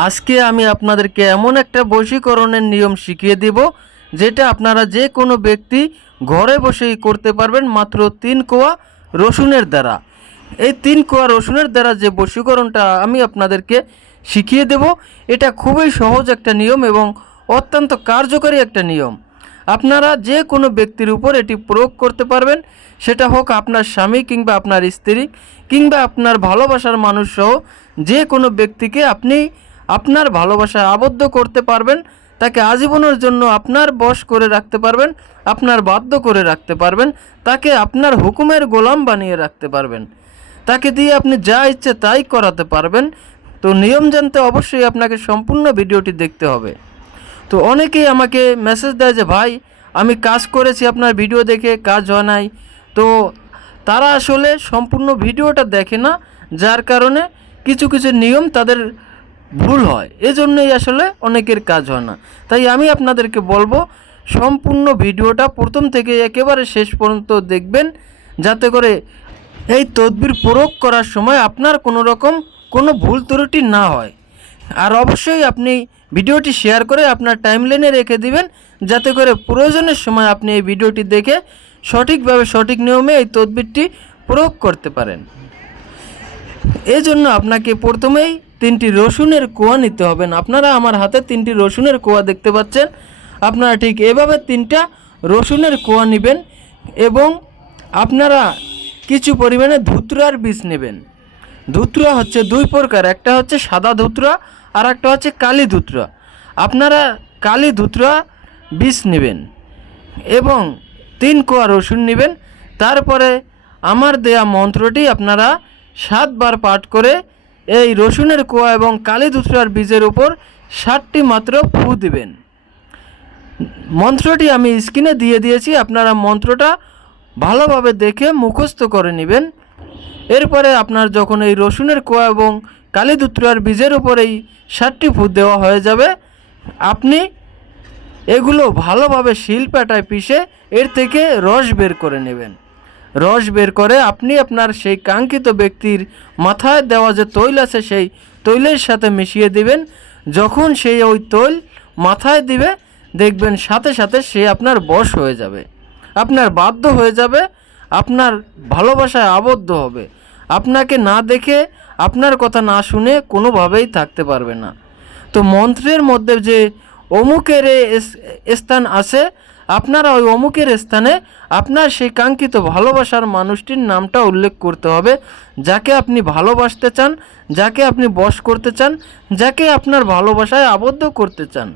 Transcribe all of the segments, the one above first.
আজকে আমি আপনাদেরকে এমন একটা বশীকরণের নিয়ম শিখিয়ে দেব, যেটা আপনারা যে কোনো ব্যক্তি ঘরে বসেই করতে পারবেন মাত্র তিন কোয়া রসুনের দ্বারা। এই তিন কোয়া রসুনের দ্বারা যে বশীকরণটা আমি আপনাদেরকে শিখিয়ে দেব, এটা খুবই সহজ একটা নিয়ম এবং অত্যন্ত কার্যকরী একটা নিয়ম। আপনারা যে কোনো ব্যক্তির উপর এটি প্রয়োগ করতে পারবেন, সেটা হোক আপনার স্বামী কিংবা আপনার স্ত্রী কিংবা আপনার ভালোবাসার মানুষ সহ যে কোনো ব্যক্তিকে আপনি আপনার ভালোবাসায় আবদ্ধ করতে পারবেন, তাকে আজীবনের জন্য আপনার বশ করে রাখতে পারবেন, আপনার বাধ্য করে রাখতে পারবেন, তাকে আপনার হুকুমের গোলাম বানিয়ে রাখতে পারবেন। তাকে দিয়ে আপনি যা ইচ্ছে তাই করাতে পারবেন। তো নিয়ম জানতে অবশ্যই আপনাকে সম্পূর্ণ ভিডিওটি দেখতে হবে। তো অনেকেই আমাকে মেসেজ দেয় যে, ভাই, আমি কাজ করেছি আপনার ভিডিও দেখে, কাজ হয় নাই। তো তারা আসলে সম্পূর্ণ ভিডিওটা দেখে না, যার কারণে কিছু কিছু নিয়ম তাদের ভুল হয়। এজন্যই আসলে অনেকের কাজ হয় না। তাই আমি আপনাদেরকে বলব, সম্পূর্ণ ভিডিওটা প্রথম থেকে একেবারে শেষ পর্যন্ত দেখবেন। যাতে করে এই তদবির প্রয়োগ করার সময় আপনার কোনো রকম কোনো ভুল ত্রুটি না হয়। আর অবশ্যই আপনি ভিডিওটি শেয়ার করে আপনার টাইম টাইমলাইনে রেখে দিবেন, যাতে করে প্রয়োজনের সময় আপনি এই ভিডিওটি দেখে সঠিকভাবে সঠিক নিয়মে এই তদবিরটি প্রয়োগ করতে পারেন। এজন্য আপনাকে প্রথমেই তিনটি রসুনের কোয়া নিতে হবে না। আপনারা আমার হাতে তিনটি রসুনের কোয়া দেখতে পাচ্ছেন। আপনারা ঠিক এভাবে তিনটা রসুনের কোয়া নেবেন এবং আপনারা কিছু পরিমাণে ধুতরার বীজ নেবেন। ধুতরা হচ্ছে দুই প্রকার, একটা হচ্ছে সাদা ধুতরা আর একটা হচ্ছে কালি ধুতরা। আপনারা কালি ধুতরা বীজ নেবেন এবং তিন কোয়া রসুন নেবেন। তারপরে আমার দেয়া মন্ত্রটি আপনারা সাতবার পাঠ করে এই রসুনের কোয়া এবং কালী ধুতরার বীজের উপর ষাটটি মাত্র ফু দিবেন। মন্ত্রটি আমি স্ক্রিনে দিয়ে দিয়েছি, আপনারা মন্ত্রটা ভালোভাবে দেখে মুখস্থ করে নেবেন। এরপরে আপনার যখন এই রসুনের কোয়া এবং কালীদুত্রার বীজের উপর এই ষাটটি ফুট দেওয়া হয়ে যাবে, আপনি এগুলো ভালোভাবে শিলপাটায় পিষে এর থেকে রস বের করে নেবেন। রস বের করে আপনি আপনার সেই কাঙ্ক্ষিত ব্যক্তির মাথায় দেওয়া যে তৈল আছে সেই তৈলের সাথে মিশিয়ে দিবেন। যখন সেই ওই তৈল মাথায় দিবে, দেখবেন সাথে সাথে সে আপনার বশ হয়ে যাবে। আপনার বাধ্য হয়ে যাবে, আপনার ভালোবাসায় আবদ্ধ হবে। আপনাকে না দেখে, আপনার কথা না শুনে কোনোভাবেই থাকতে পারবে না। তো মন্ত্রের মধ্যে যে অমুকের স্থান আছে আপনারা ওই অমুকের স্থানে আপনার সেই কাঙ্ক্ষিত ভালোবাসার মানুষটির নামটা উল্লেখ করতে হবে, যাকে আপনি ভালোবাসতে চান, যাকে আপনি বশ করতে চান, যাকে আপনার ভালোবাসায় আবদ্ধ করতে চান।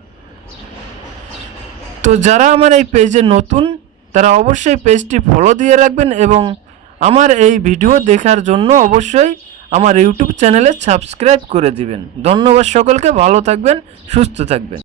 তো যারা আমার এই পেজে নতুন, তারা অবশ্যই পেজটি ফলো দিয়ে রাখবেন এবং আমার এই ভিডিও দেখার জন্য অবশ্যই আমার ইউটিউব চ্যানেলে সাবস্ক্রাইব করে দিবেন। ধন্যবাদ সকলকে, ভালো থাকবেন, সুস্থ থাকবেন।